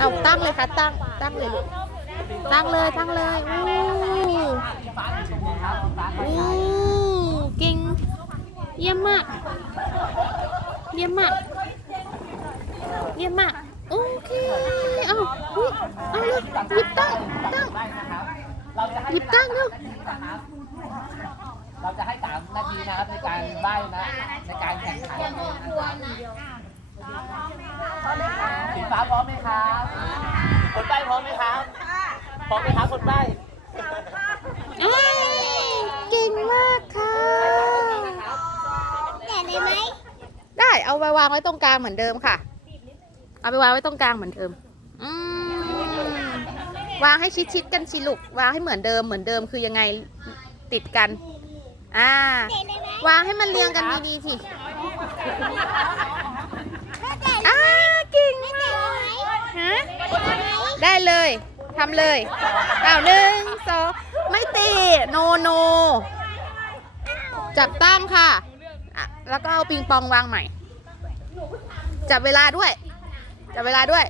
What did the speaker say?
เอาตั้งเลยค่ะตั้งตั้งเลยลูกตั้งเลยตั้งเลยโอ้โอ้เก่งเยี่ยมมาก เยี่ยมมาก เยี่ยมมาก โอเคเอาอุ๊ยเอาเลยหยิบตั้งตั้งหยิบตั้งลูกเราจะให้สามนาทีนะครับในการใบ้นะในการแข่งขันสีฟ้าพร้อมไหมครับ คนใบ้พร้อมไหมครับ พร้อมไหมครับคนใบ้เอ้ยเก่งมากค่ะแต่ได้ไหมได้เอาไปวางไว้ตรงกลางเหมือนเดิมค่ะ เอาไปวางไว้ตรงกลางเหมือนเดิมอืมวางให้ชิดๆกันชิลุกวางให้เหมือนเดิมเหมือนเดิมคือยังไงติดกัน อ่าแต่ได้ไหมวางให้มันเรียงกันดีๆสิแต่อ่าเก่งมากได้ไหมฮะได้เลย ทำเลยอ้าหนึ่งสองไม่ตีโนโน จับตั้งค่ะอะ แล้วก็เอาปิงปองวางใหม่ จับเวลาด้วย จับเวลาด้วย